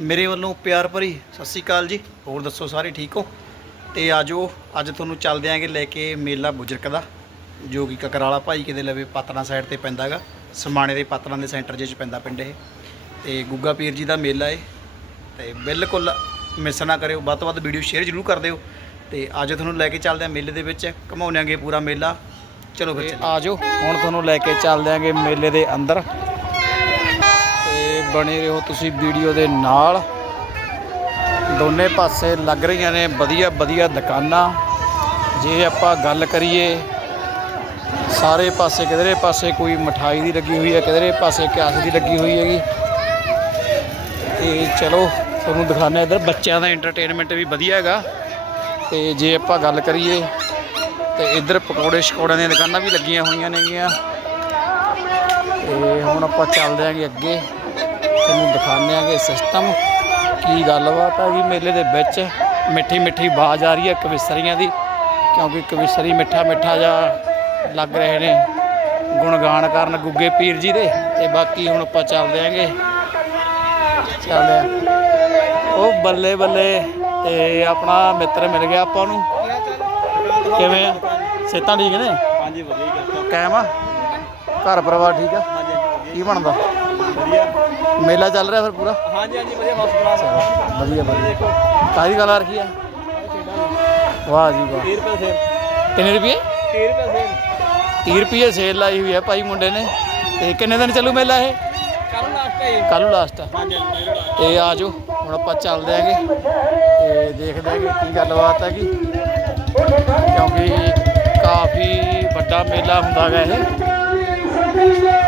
ਮੇਰੇ ਵੱਲੋਂ ਪਿਆਰ ਭਰੀ ਸਤਿ ਸ਼੍ਰੀ ਅਕਾਲ ਜੀ। ਹੋਰ ਦੱਸੋ ਸਾਰੇ ਠੀਕ ਹੋ? ਤੇ ਆਜੋ ਅੱਜ ਤੁਹਾਨੂੰ ਚੱਲਦੇ ਆਂਗੇ ਲੈ ਕੇ ਮੇਲਾ ਬੁਜਰਕ ਦਾ ਜੋ ਕਿ ਕਕਰਾਲਾ ਭਾਈ ਕਿਤੇ ਲਵੇ ਪਾਤਣਾ ਸਾਈਡ ਤੇ ਪੈਂਦਾ ਹੈਗਾ ਸਮਾਣੇ ਦੇ ਪਾਤਣਾ ਦੇ ਸੈਂਟਰ ਜਿਹੇ 'ਚ ਪੈਂਦਾ ਪਿੰਡ ਇਹ। ਤੇ ਗੁੱਗਾ ਪੀਰ ਜੀ ਦਾ ਮੇਲਾ ਏ ਤੇ ਬਿਲਕੁਲ ਮਿਸ ਨਾ ਕਰਿਓ ਵੱਧ ਤੋਂ ਵੱਧ ਵੀਡੀਓ ਸ਼ੇਅਰ ਜ਼ਰੂਰ ਕਰ ਦਿਓ। ਤੇ ਅੱਜ ਤੁਹਾਨੂੰ ਲੈ ਕੇ ਚੱਲਦੇ ਆਂ ਮੇਲੇ ਦੇ ਵਿੱਚ ਘਮਾਉਣਾਂਗੇ ਪੂਰਾ ਮੇਲਾ। ਚਲੋ ਫਿਰ ਆਜੋ ਹੁਣ ਤੁਹਾਨੂੰ ਲੈ ਕੇ ਚੱਲਦੇ ਆਂਗੇ ਮੇਲੇ ਦੇ ਅੰਦਰ। ਤੇ ਬਣੇ ਰਹੋ ਤੁਸੀਂ ਵੀਡੀਓ ਦੇ ਨਾਲ। ਦੋਨੇ ਪਾਸੇ ਲੱਗ ਰਹੀਆਂ ਨੇ ਵਧੀਆ ਵਧੀਆ ਦੁਕਾਨਾਂ। ਜੇ ਆਪਾਂ ਗੱਲ ਕਰੀਏ, ਸਾਰੇ ਪਾਸੇ ਕਿਧਰੇ ਪਾਸੇ ਕੋਈ ਮਠਾਈ ਦੀ ਲੱਗੀ ਹੋਈ ਹੈ, ਕਿਧਰੇ ਪਾਸੇ ਕਿਆਸ ਦੀ ਲੱਗੀ ਹੋਈ ਹੈਗੀ। ਤੇ ਚਲੋ, ਤੁਹਾਨੂੰ ਦਿਖਾਉਂਦੇ ਇੱਧਰ, ਬੱਚਿਆਂ ਦਾ ਐਂਟਰਟੇਨਮੈਂਟ ਵੀ ਵਧੀਆ ਹੈਗਾ। ਤੇ ਜੇ ਆਪਾਂ ਗੱਲ ਕਰੀਏ, ਤੇ ਇੱਧਰ ਪਕੌੜੇ ਸ਼ਕੌੜਿਆਂ ਦੀਆਂ ਦੁਕਾਨਾਂ ਵੀ ਲੱਗੀਆਂ ਹੋਈਆਂ ਨੇਗੀਆਂ। ਤੇ ਹੁਣ ਆਪਾਂ ਚੱਲਦੇ ਆਂਗੇ ਅੱਗੇ। ਤੁਹਾਨੂੰ ਦਿਖਾਉਂਦੇ ਆਂਗੇ ਸਿਸਟਮ। ਕੀ ਗੱਲਬਾਤ ਆ ਜੀ ਮੇਲੇ ਦੇ ਵਿੱਚ? ਮਿੱਠੀ ਮਿੱਠੀ ਆਵਾਜ਼ ਆ ਰਹੀ ਹੈ ਕਵਿਸਰੀਆਂ ਦੀ ਕਿਉਂਕਿ ਕਵਿਸਰੀ ਮਿੱਠਾ ਮਿੱਠਾ ਜਿਹਾ ਲੱਗ ਰਹੇ ਨੇ। ਗੁਣਗਾਨ ਕਰਨ ਗੁੱਗੇ ਪੀਰ ਜੀ ਦੇ ਤੇ ਬਾਕੀ ਹੁਣ ਆਪਾਂ ਚੱਲਦੇ ਆਂਗੇ। ਚੱਲਦੇ ਆਂ। ਉਹ ਬੱਲੇ ਬੱਲੇ ਤੇ ਆਪਣਾ ਮਿੱਤਰ ਮਿਲ ਗਿਆ ਆਪਾਂ ਨੂੰ। ਕਿਵੇਂ ਆ? ਸਿਹਤਾਂ ਠੀਕ ਨੇ? ਹਾਂਜੀ ਵਧੀਆ ਕਾਇਮ ਆ? ਘਰ ਪਰਿਵਾਰ ਠੀਕ ਆ? ਕੀ ਬਣਦਾ? ਵਧੀਆ। ਮੇਲਾ ਚੱਲ ਰਿਹਾ ਫਿਰ ਪੂਰਾ? ਹਾਂਜੀ ਹਾਂਜੀ ਵਧੀਆ ਫਸਟ ਕਲਾਸ ਵਧੀਆ ਵਧੀਆ। ਕਾਹਦੀ ਗੱਲ ਆ ਰੱਖੀ ਆ? ਵਾਹ ਜੀ ਵਾਹ। 30 ਰੁਪਏ ਸੇਲ। ਕਿੰਨੇ ਰੁਪਏ? 30 ਰੁਪਏ ਸੇਲ। 30 ਰੁਪਏ ਸੇਲ ਲਾਈ ਹੋਈ ਹੈ ਭਾਈ ਮੁੰਡੇ ਨੇ। ਤੇ ਕਿੰਨੇ ਦਿਨ ਚੱਲੂ ਮੇਲਾ ਇਹ? ਕੱਲ ਲਾਸਟ ਹੈ ਕੱਲ ਨੂੰ ਲਾਸਟ ਆ। ਤੇ ਆ ਜਾਓ ਹੁਣ ਆਪਾਂ ਚੱਲਦੇ ਆਂਗੇ। ਤੇ ਦੇਖਦੇ ਆਂਗੇ ਕੀ ਗੱਲਬਾਤ ਹੈਗੀ। ਕਿਉਂਕਿ ਕਾਫੀ ਵੱਡਾ ਮੇਲਾ ਹੁੰਦਾ ਗਾ ਇਹ।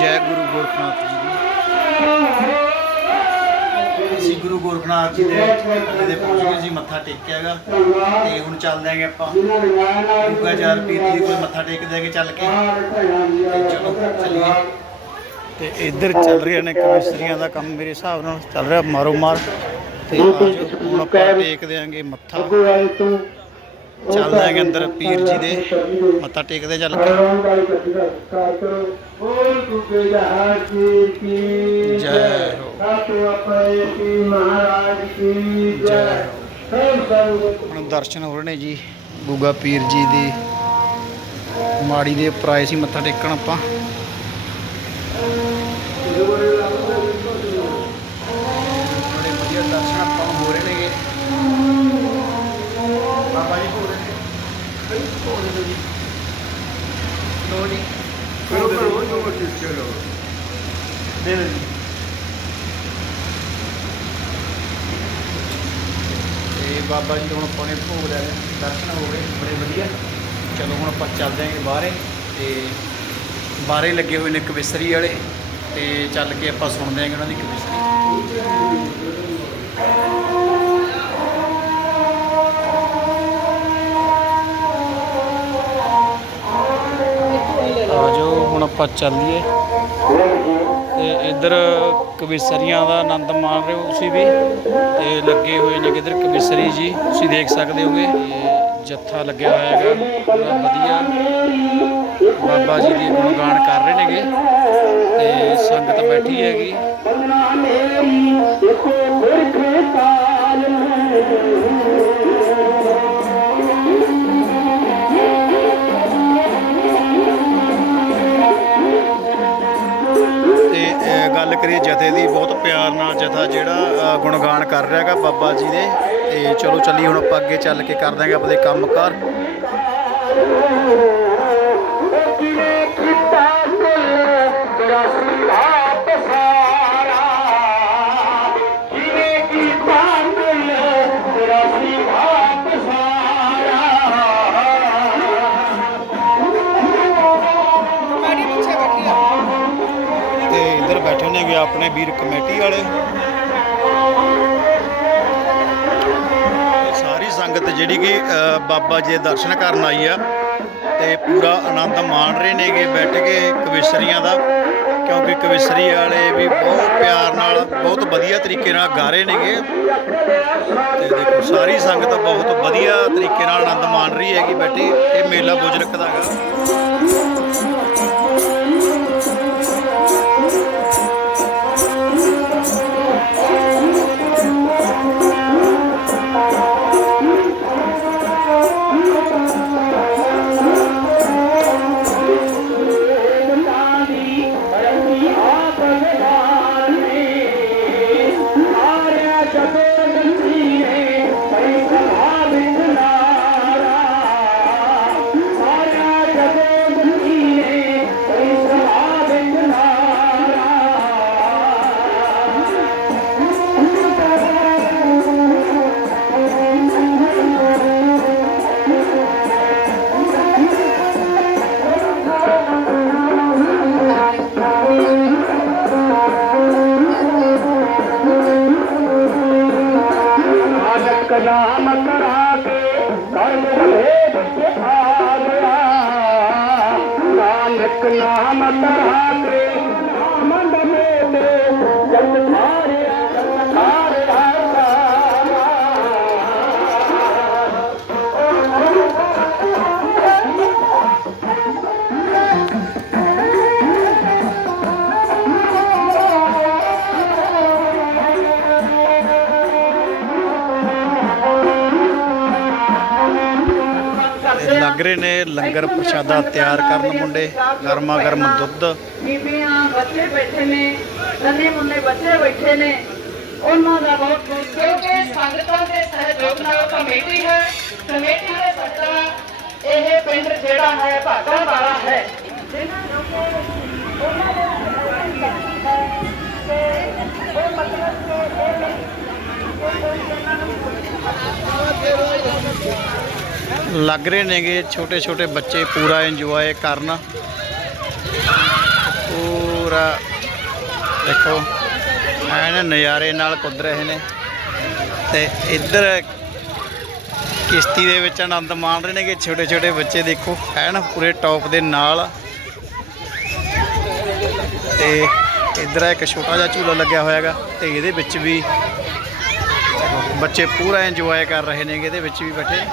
ਜੈ ਗੁਰੂ ਗੋਰਖਨਾਥ ਜੀ ਦੀ। ਅਸੀਂ ਗੁਰੂ ਗੋਰਖਨਾਥ ਜੀ ਦੇ ਕਿਲੇ ਦੇ ਪਹੁੰਚ ਜੀ ਮੱਥਾ ਟੇਕਿਆ ਹੈਗਾ ਤੇ ਹੁਣ ਚੱਲਦੇ ਆਂਗੇ ਆਪਾਂ। ਗੁੱਗਾ ਪੀਰ ਜੀ ਕੋਲ ਮੱਥਾ ਟੇਕਦੇ ਆਂਗੇ ਚੱਲ ਕੇ। ਤੇ ਚਲੋ ਚੱਲੀਏ। ਤੇ ਇੱਧਰ ਚੱਲ ਰਹੀਆਂ ਨੇ ਕਵਿਸਰੀਆਂ ਦਾ ਕੰਮ ਮੇਰੇ ਹਿਸਾਬ ਨਾਲ ਚੱਲ ਰਿਹਾ ਮਾਰੋ ਮਾਰ। ਤੇ ਹੁਣ ਆਪਾਂ ਟੇਕਦੇ ਆਂਗੇ ਮੱਥਾ। ਚੱਲਦੇ ਆਂਗੇ ਅੰਦਰ ਪੀਰ ਜੀ ਦੇ। ਮੱਥਾ ਟੇਕਦੇ ਚੱਲ ਕੇ। ਜੈ ਹੋ ਜੈ ਹੁਣ ਦਰਸ਼ਨ ਹੋ ਰਹੇ ਨੇ ਜੀ ਗੁੱਗਾ ਪੀਰ ਜੀ ਦੀ ਮਾੜੀ ਦੇ ਉੱਪਰ ਆਏ ਸੀ ਮੱਥਾ ਟੇਕਣ ਆਪਾਂ। ਦੇ ਦਿਓ ਜੀ। ਤੇ ਬਾਬਾ ਜੀ ਹੁਣ ਆਪਣੇ ਭੋਗ ਲੈ ਲਿਆ ਦਰਸ਼ਨ ਹੋ ਗਏ, ਬੜੇ ਵਧੀਆ। ਚਲੋ ਹੁਣ ਆਪਾਂ ਚੱਲਦੇ ਆਂਗੇ ਬਾਹਰੇ ਤੇ ਬਾਹਰੇ ਲੱਗੇ ਹੋਏ ਨੇ ਕਵਿਸਰੀ ਵਾਲੇ ਤੇ ਚੱਲ ਕੇ ਆਪਾਂ ਸੁਣਦੇ ਆਂਗੇ ਉਹਨਾਂ ਦੀ ਕਵਿਸਰੀ ਆ ਜਾਓ ਹੁਣ ਆਪਾਂ ਚੱਲੀਏ। ਤੇ ਇੱਧਰ ਕਵਿਸਰੀਆਂ ਦਾ ਆਨੰਦ ਮਾਣ ਰਹੇ ਹੋ ਤੁਸੀਂ ਵੀ। ਤੇ ਲੱਗੇ ਹੋਏ ਨੇ ਕਿਧਰ ਕਵਿਸਰੀ ਜੀ, ਤੁਸੀਂ ਦੇਖ ਸਕਦੇ ਹੋਗੇ ਜੱਥਾ ਲੱਗਿਆ ਹੋਇਆ ਹੈਗਾ, ਪੂਰਾ ਵਧੀਆ। ਬਾਬਾ ਜੀ ਦੀ ਗੁਣਗਾਨ ਕਰ ਰਹੇ ਨੇਗੇ। ਤੇ ਸੰਗਤ ਬੈਠੀ ਹੈਗੀ। ਤੇ ਗੱਲ ਕਰੀ ਜਥੇ ਦੀ, ਬਹੁਤ ਪਿਆਰ ਨਾਲ ਜਥਾ ਜਿਹੜਾ ਗੁਣਗਾਨ ਕਰ ਰਿਹਾ ਹੈਗਾ ਬਾਬਾ ਜੀ ਦੇ। ਤੇ ਚਲੋ ਚੱਲੀ ਹੁਣ ਆਪਾਂ ਅੱਗੇ ਚੱਲ ਕੇ ਕਰ ਦਾਂਗੇ ਆਪਣੇ ਕੰਮ ਕਰ ਬੈਠੇ ਨੇਗੇ ਆਪਣੇ ਵੀਰ ਕਮੇਟੀ ਵਾਲੇ। ਸਾਰੀ ਸੰਗਤ ਜਿਹੜੀ ਕਿ ਬਾਬਾ ਜੀ ਦੇ ਦਰਸ਼ਨ ਕਰਨ ਆਈ ਆ ਤੇ ਪੂਰਾ ਆਨੰਦ ਮਾਣ ਰਹੇ ਨੇਗੇ ਬੈਠ ਕੇ ਕਵਿਸ਼ਰੀਆਂ ਦਾ, ਕਿਉਂਕਿ ਕਵਿਸ਼ਰੀ ਵਾਲੇ ਵੀ ਬਹੁਤ ਪਿਆਰ ਨਾਲ, ਬਹੁਤ ਵਧੀਆ ਤਰੀਕੇ ਨਾਲ ਗਾ ਰਹੇ ਨੇਗੇ। ਤੇ ਦੇਖੋ, ਸਾਰੀ ਸੰਗਤ ਬਹੁਤ ਵਧੀਆ ਤਰੀਕੇ ਨਾਲ ਆਨੰਦ ਮਾਣ ਰਹੀ ਹੈਗੀ ਬੈਠੀ। ਇਹ ਮੇਲਾ ਬੁਜਰਕ ਦਾ ਹੈਗਾ। ਲੱਗ ਰਹੇ ਨੇ, ਲੰਗਰ ਪ੍ਰਸ਼ਾਦਾ ਤਿਆਰ ਕਰਨ ਮੁੰਡੇ ਗਰਮਾ ਗਰਮ ਦੁੱਧ। ਬੀਬੀਆਂ, ਬੱਚੇ ਬੈਠੇ ਨੇ ਨੰਨੇ ਮੁੰਨੇ ਬੱਚੇ ਬੈਠੇ ਨੇ। ਉਹਨਾਂ ਦਾ ਬਹੁਤ ਬਹੁਤ ਕਿਉਂਕਿ ਸੰਗਤਾਂ ਦੇ ਸਹਿਯੋਗ ਨਾਲ ਕਮੇਟੀ ਹੈ। ਕਮੇਟੀ ਦੇ ਸੱਦਾ ਇਹ ਪਿੰਡ ਜਿਹੜਾ ਹੈ, ਭਾਗਾ ਵਾਲਾ ਹੈ। ਜਿਨ੍ਹਾਂ ਨੂੰ ਉਹਨਾਂ ਦੇ ਹੈ ਤੇ ਉਹ ਮਤਲਬ ਕਿ ਇਹ ਨਹੀਂ ਕਿ ਕੋਈ ਇਹਨਾਂ ਨੂੰ ਲੱਗ ਰਹੇ ਨੇਗੇ ਛੋਟੇ ਛੋਟੇ ਬੱਚੇ ਪੂਰਾ ਇੰਜੋਏ ਕਰਨ। ਪੂਰਾ, ਦੇਖੋ, ਐਨ ਨਜ਼ਾਰੇ ਨਾਲ ਕੁੱਦ ਰਹੇ ਨੇ। ਤੇ ਇੱਧਰ ਕਿਸ਼ਤੀ ਦੇ ਵਿੱਚ ਆਨੰਦ ਮਾਣ ਰਹੇ ਨੇਗੇ ਛੋਟੇ ਛੋਟੇ ਬੱਚੇ ਦੇਖੋ, ਐਨ ਪੂਰੇ ਟੌਪ ਦੇ ਨਾਲ। ਤੇ ਇੱਧਰ ਇੱਕ ਛੋਟਾ ਜਿਹਾ ਝੂਲਾ ਲੱਗਿਆ ਹੋਇਆ ਹੈਗਾ ਤੇ ਇਹਦੇ ਵਿੱਚ ਵੀ ਬੱਚੇ ਪੂਰਾ ਇੰਜੋਏ ਕਰ ਰਹੇ ਨੇਗੇ, ਇਹਦੇ ਵਿੱਚ ਵੀ ਬੈਠੇ।